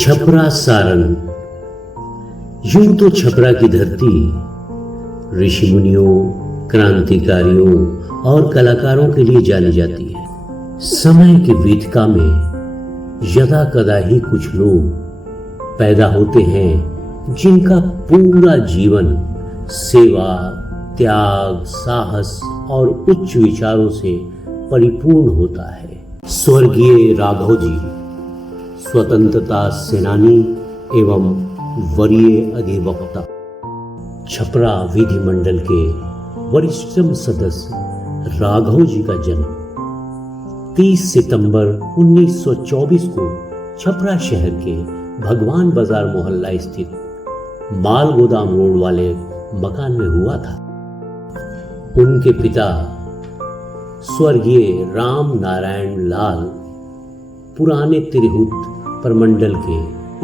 छपरा सारन। यूं तो छपरा की धरती ऋषि मुनियों, क्रांतिकारियों और कलाकारों के लिए जानी जाती है। समय की वीतका में यदा कदा ही कुछ लोग पैदा होते हैं जिनका पूरा जीवन सेवा, त्याग, साहस और उच्च विचारों से परिपूर्ण होता है। स्वर्गीय राघव जी स्वतंत्रता सेनानी एवं वरीय अधिवक्ता, छपरा विधिमंडल के वरिष्ठतम सदस्य राघव जी का जन्म 30 सितंबर 1924 को छपरा शहर के भगवान बाजार मोहल्ला स्थित माल गोदाम रोड वाले मकान में हुआ था। उनके पिता स्वर्गीय राम नारायण लाल पुराने तिरहुत प्रमंडल के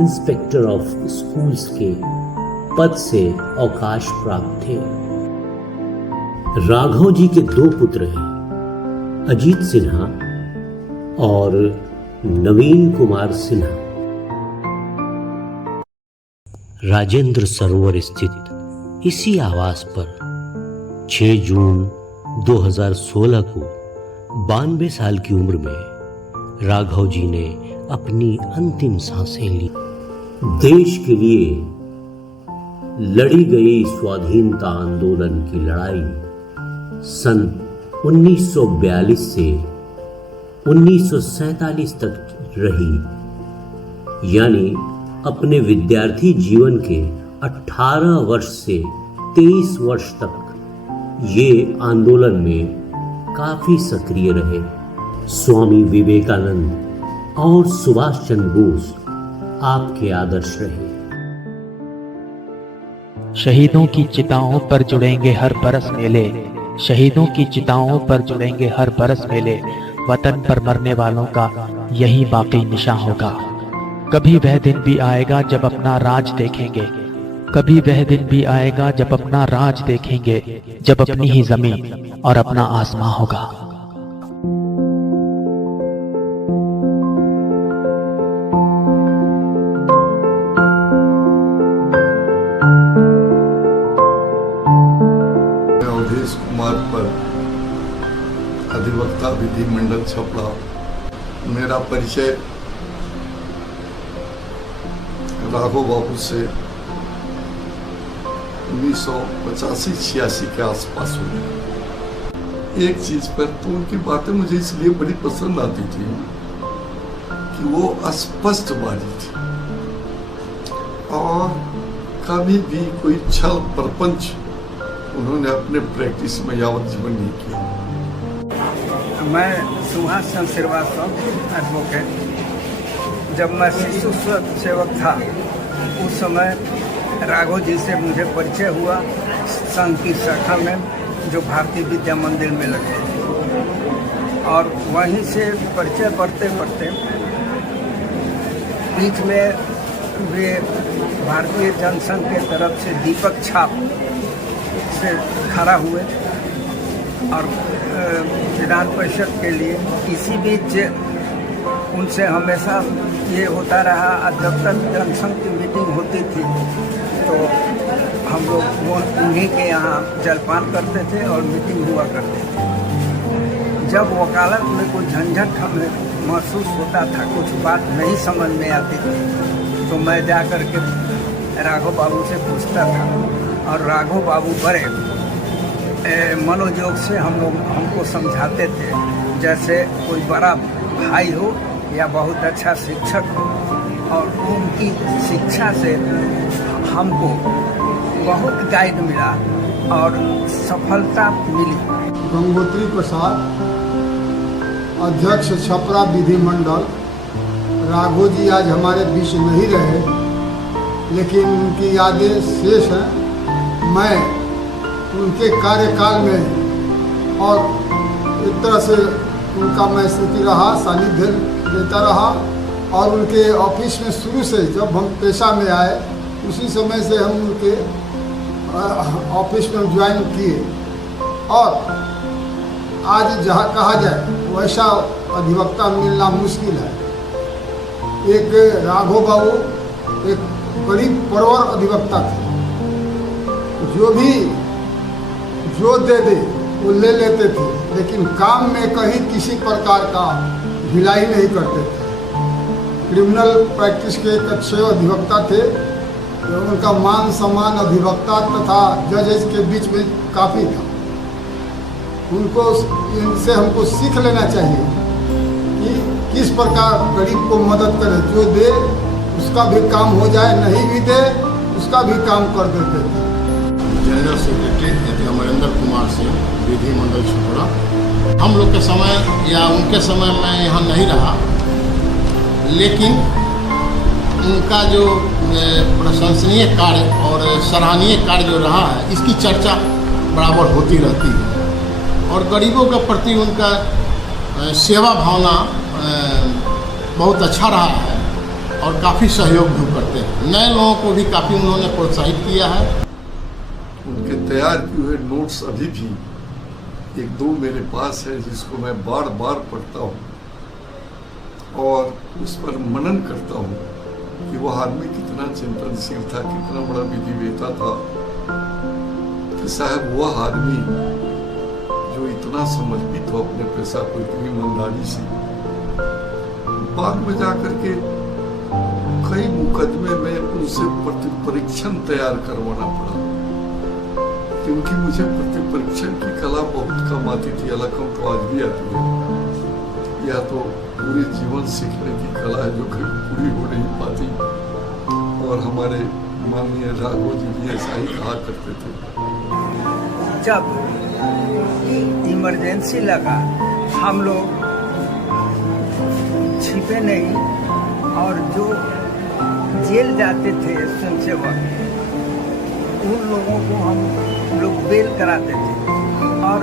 इंस्पेक्टर ऑफ स्कूल्स के पद से अवकाश प्राप्त थे। राघव जी के दो पुत्र हैं, अजीत सिन्हा और नवीन कुमार सिन्हा। राजेंद्र सरोवर स्थित इसी आवास पर 6 जून 2016 को 92 साल की उम्र में राघव जी ने अपनी अंतिम सांसें ली। देश के लिए लड़ी गई स्वाधीनता आंदोलन की लड़ाई सन 1942 से 1947 तक रही, यानी अपने विद्यार्थी जीवन के 18 वर्ष से 23 वर्ष तक ये आंदोलन में काफी सक्रिय रहे। स्वामी विवेकानंद और सुभाष चंद्र बोस आपके आदर्श रहे। शहीदों की चिताओं पर जुड़ेंगे हर बरस मेले, शहीदों की चिताओं पर जुड़ेंगे हर बरस मेले, वतन पर मरने वालों का यही बाकी निशान होगा। कभी वह दिन भी आएगा जब अपना राज देखेंगे, कभी वह दिन भी आएगा जब अपना राज देखेंगे, जब अपनी ही जमीन और अपना आसमां होगा। कुमार पर अधिवक्ता विधि मंडल छपरा। मेरा परिचय राघव बाबू से 1985-86 के आसपास हुई। एक चीज पर तो उनकी बातें मुझे इसलिए बड़ी पसंद आती थी कि वो स्पष्टवादी थी और कभी भी कोई छल प्रपंच उन्होंने अपने प्रैक्टिस में यावत जीवन नहीं किया। मैं सुभाष चंद्र श्रीवास्तव एडवोकेट। जब मैं शिशु सेवक था उस समय राघव जी से मुझे परिचय हुआ संघ की शाखा में, जो भारतीय विद्या मंदिर में लगे, और वहीं से परिचय बढ़ते बढ़ते बीच में वे भारतीय जनसंघ के तरफ से दीपक छाप से खड़ा हुए और विधान परिषद के लिए। इसी बीच उनसे हमेशा ये होता रहा, जब तक जनसंघ की मीटिंग होती थी तो हम लोग वो उन्हीं के यहाँ जलपान करते थे और मीटिंग हुआ करते थे। जब वकालत में कोई झंझट हमें महसूस होता था, कुछ बात नहीं समझ में आती थी, तो मैं जा कर के राघव बाबू से पूछता था और राघव बाबू बड़े मनोयोग से हमको समझाते थे, जैसे कोई बड़ा भाई हो या बहुत अच्छा शिक्षक हो, और उनकी शिक्षा से हमको बहुत गाइड मिला और सफलता मिली। गंगोत्री प्रसाद, अध्यक्ष छपरा विधि मंडल। राघव जी आज हमारे बीच नहीं रहे, लेकिन उनकी यादें शेष हैं। मैं उनके कार्यकाल में और एक तरह से उनका मैं स्थिति रहा, सानिध्य देता रहा, और उनके ऑफिस में शुरू से जब हम पेशा में आए उसी समय से हम उनके ऑफिस में ज्वाइन किए, और आज जहाँ कहा जाए वैसा अधिवक्ता मिलना मुश्किल है। एक राघव बाबू एक गरीब परवर अधिवक्ता थे, जो दे दे वो ले लेते थे, लेकिन काम में कहीं किसी प्रकार का ढिलाई नहीं करते थे। क्रिमिनल प्रैक्टिस के एक अच्छे अधिवक्ता थे, तो उनका मान सम्मान अधिवक्ता तथा जजेस के बीच में काफ़ी था। इनसे हमको सीख लेना चाहिए कि किस प्रकार गरीब को मदद करें, जो दे उसका भी काम हो जाए, नहीं भी दे उसका भी काम कर देते थे। जनरल सेक्रेटरी अमरेंद्र कुमार सिंह, विधि मंडल छपरा। हम लोग के समय या उनके समय में यहाँ नहीं रहा, लेकिन उनका जो प्रशंसनीय कार्य और सराहनीय कार्य जो रहा है, इसकी चर्चा बराबर होती रहती है। और गरीबों के प्रति उनका सेवा भावना बहुत अच्छा रहा है और काफ़ी सहयोग भी करते हैं। नए लोगों को भी काफ़ी उन्होंने प्रोत्साहित किया है। उनके तैयार किए हुए नोट्स अभी भी एक दो मेरे पास है, जिसको मैं बार बार पढ़ता हूँ और उस पर मनन करता हूँ कि वह आदमी कितना चिंतनशील था, कितना बड़ा विधिवेता था कि साहब वह आदमी जो इतना समर्पित हो अपने पेशा को इतनी ईमानदारी से, बाद में जाकर के कई मुकदमे में उनसे प्रतिपरीक्षण तैयार करवाना पड़ा, क्योंकि मुझे प्रतिपरीक्षण की कला बहुत कम आती थी। अलग तो आज भी आती है, या तो पूरे जीवन सीखने की कला है जो कभी पूरी हो नहीं पाती। और हमारे माननीय राघव जी भी ऐसा ही कहा करते थे। जब इमरजेंसी लगा, हम लोग छिपे नहीं, और जो जेल जाते थे स्वयंसेवक, उन लोगों को हम लोग बेल कराते थे। और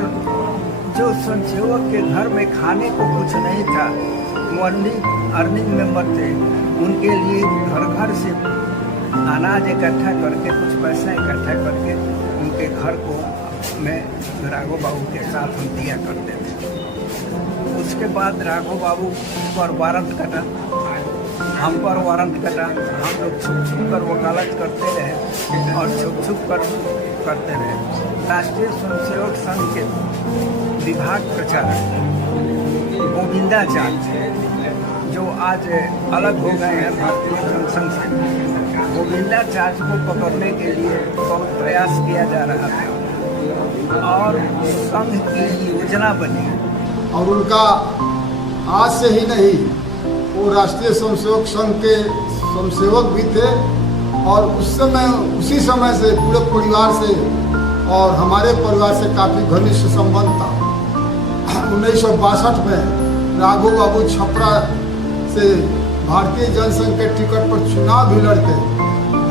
जो स्वयंसेवक के घर में खाने को कुछ नहीं था, अर्निंग मेंबर थे, उनके लिए घर घर से अनाज इकट्ठा करके, कुछ पैसा इकट्ठा करके उनके घर को में राघव बाबू के साथ हम दिया करते थे। उसके बाद राघव बाबू पर वारंट कटा, हम पर वारंट कटा, हम लोग छुप छुप कर वकालत करते रहे और छुप छुप कर करते रहे। राष्ट्रीय स्वयंसेवक संघ के विभाग प्रचारक गोविंदाचार्य, जो आज अलग हो गए हैं भारतीय जनसंघ से, गोविंदाचार्य को पकड़ने के लिए बहुत प्रयास किया जा रहा था और संघ की योजना बनी। और उनका आज से ही नहीं, वो राष्ट्रीय स्वयंसेवक संघ के स्वयंसेवक भी थे, और उसी समय से पूरे परिवार से और हमारे परिवार से काफ़ी घनिष्ठ संबंध था। 1962 में राघव बाबू छपरा से भारतीय जनसंघ के टिकट पर चुनाव भी लड़ते।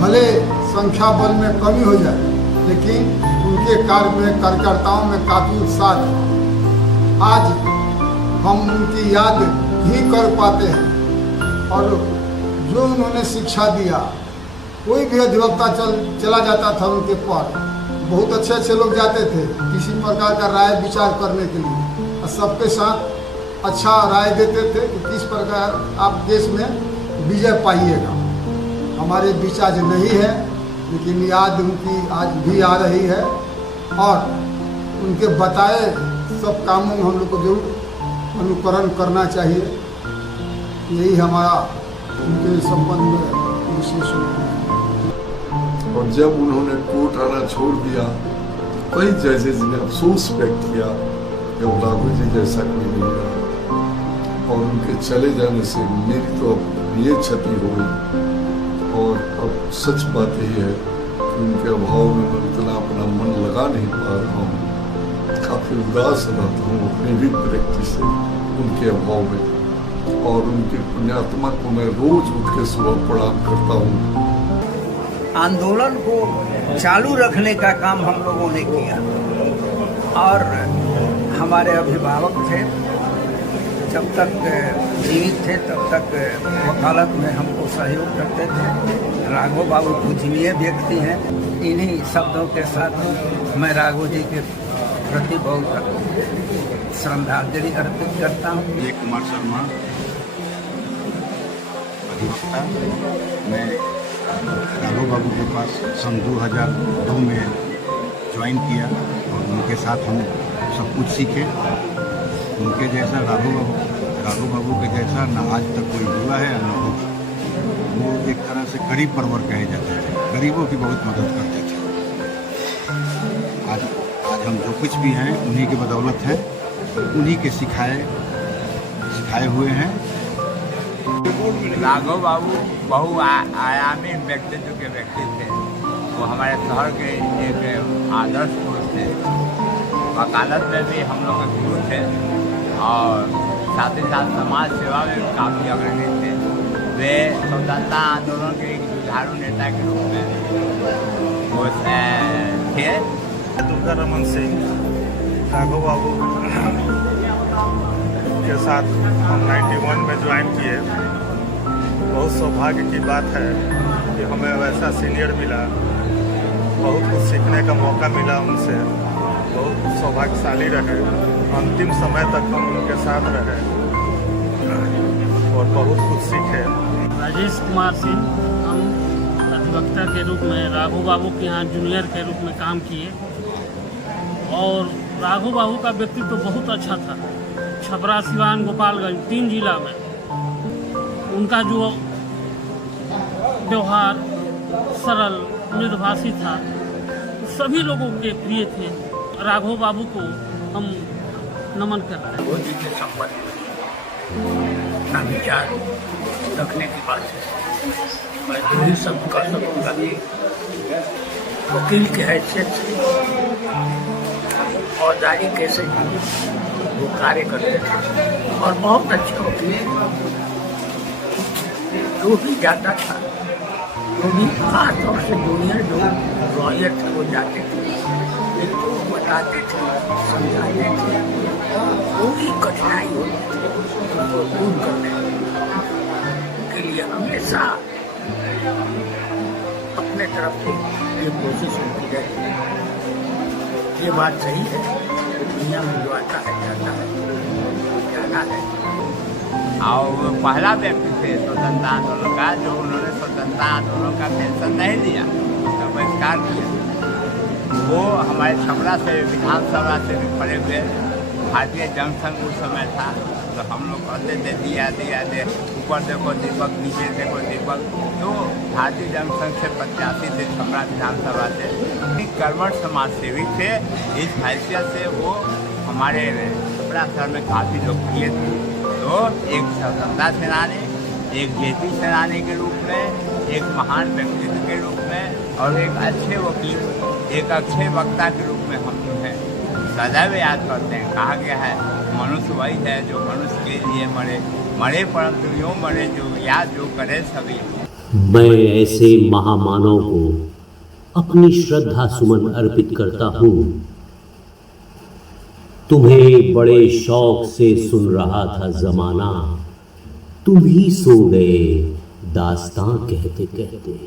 भले संख्या बल में कमी हो जाए, लेकिन उनके कार्य में कार्यकर्ताओं में काफ़ी उत्साह था। आज हम उनकी याद ही कर पाते हैं। और जो उन्होंने शिक्षा दिया, कोई भी अधिवक्ता चला जाता था उनके पास, बहुत अच्छे अच्छे लोग जाते थे किसी प्रकार का राय विचार करने के लिए, और सबके साथ अच्छा राय देते थे कि किस प्रकार आप देश में विजय पाइएगा। हमारे बीच आज नहीं है, लेकिन याद उनकी आज भी आ रही है, और उनके बताए सब कामों में हम लोग को जरूर अनुकरण करना चाहिए। यही हमारा उनके संबंध में विशेष है। और जब उन्होंने कोर्ट आना छोड़ दिया, कई जजेज ने अफसोस व्यक्त किया कि राघव जी जैसा कोई नहीं रहा, और उनके चले जाने से मेरी तो ये क्षति हो गई। और अब सच बात यही है कि उनके अभाव में मैं इतना अपना मन लगा नहीं पा रहा हूँ, काफ़ी उदास रहता हूँ अपनी भी प्रैक्टिस से उनके अभाव में। और उनकी पुण्यात्मा को मैं रोज उठ के सुबह प्रणाम करता हूँ। आंदोलन को चालू रखने का काम हम लोगों ने किया, और हमारे अभिभावक थे, जब तक जीवित थे तब तक वकालत में हमको सहयोग करते थे। राघव बाबू पूजनीय व्यक्ति हैं। इन्हीं शब्दों के साथ मैं राघव जी के प्रति बहुत श्रद्धांजलि अर्पित करता हूँ। कुमार शर्मा, अधिवक्ता। मैं राघव बाबू के पास सन 2002 में ज्वाइन किया और उनके साथ हम सब कुछ सीखे। उनके जैसा राघव बाबू के जैसा ना आज तक कोई हुआ है ना होगा। वो एक तरह से गरीब परवर कहे जाते थे, गरीबों की बहुत मदद करते थे। आज हम जो कुछ भी हैं उन्हीं की बदौलत हैं, उन्हीं के सिखाए हुए हैं। राघव बाबू बहुआयामी व्यक्तित्व के व्यक्ति थे। वो हमारे शहर के एक आदर्श पुरुष थे। वकालत में भी हम लोग के गुरु थे और साथ ही साथ समाज सेवा में भी काफ़ी अग्रणी थे। वे स्वतंत्रता आंदोलन के एक जुझारू नेता के रूप में वो थे। दुर्गा रमन सिंह राघव बाबू के साथ हम 91 में ज्वाइन किए। बहुत सौभाग्य की बात है कि हमें वैसा सीनियर मिला, बहुत कुछ सीखने का मौका मिला उनसे। बहुत सौभाग्यशाली रहे, अंतिम समय तक हम उनके साथ रहे और बहुत कुछ सीखे। राजेश कुमार सिंह, हम अधिवक्ता के रूप में राघव बाबू के यहाँ जूनियर के रूप में काम किए और राघव बाबू का व्यक्तित्व तो बहुत अच्छा था। छपरा, सिवान, गोपालगंज 3 जिला में उनका जो व्यवहार सरल मृदुभाषी था, सभी लोगों के प्रिय थे। राघव बाबू को हम नमन करते हैं। मोदी के संबंध में विचार रखने की बात है। मैं जो ही सब कर सकूँगा कि वकील के हैसियत से औजारी कैसे वो कार्य करते थे और बहुत अच्छे वकील जो भी जाता था, जो भी खासतौर से जूनियर जो लॉयर थे वो जाते थे, वो बताते थे, समझाते थे और कोई कठिनाई होती थी उनको दूर करने के लिए हमेशा अपने तरफ से ये कोशिश होती रहती है। ये बात सही है, दुनिया में जो आता है जाता है, जाना है। और वो पहला व्यक्ति थे स्वतंत्रता आंदोलन का, जो उन्होंने स्वतंत्रता आंदोलन का पेंशन नहीं लिया, उसका बहिष्कार किया। वो हमारे छपरा से विधानसभा से भी पड़े हुए भारतीय जनसंघ उस समय था, तो हम लोग कहते थे दिया दे, ऊपर देखो दीपक, नीचे देखो दीपक। तो भारतीय जनसंघ से 85 थे, छपरा विधानसभा से कर्मठ समाज सेवी थे। इस हैसियत से वो हमारे छपरा शहर में काफ़ी लोकप्रिय थे। तो एक स्वतंत्रता सेनानी, एक जेपी सेनानी के रूप में, एक महान व्यक्तित्व के रूप में और एक अच्छे वकील, एक अच्छे वक्ता के रूप में हम जो है सदैव याद करते हैं। कहा गया है मनुष्य वही है जो मनुष्य के लिए मरे परंतु यूँ मरे जो याद जो करे सभी। मैं ऐसे महामानव को अपनी श्रद्धा सुमन अर्पित करता हूँ। तुम्हें बड़े शौक से सुन रहा था जमाना, तुम ही सो गए दास्तां कहते कहते।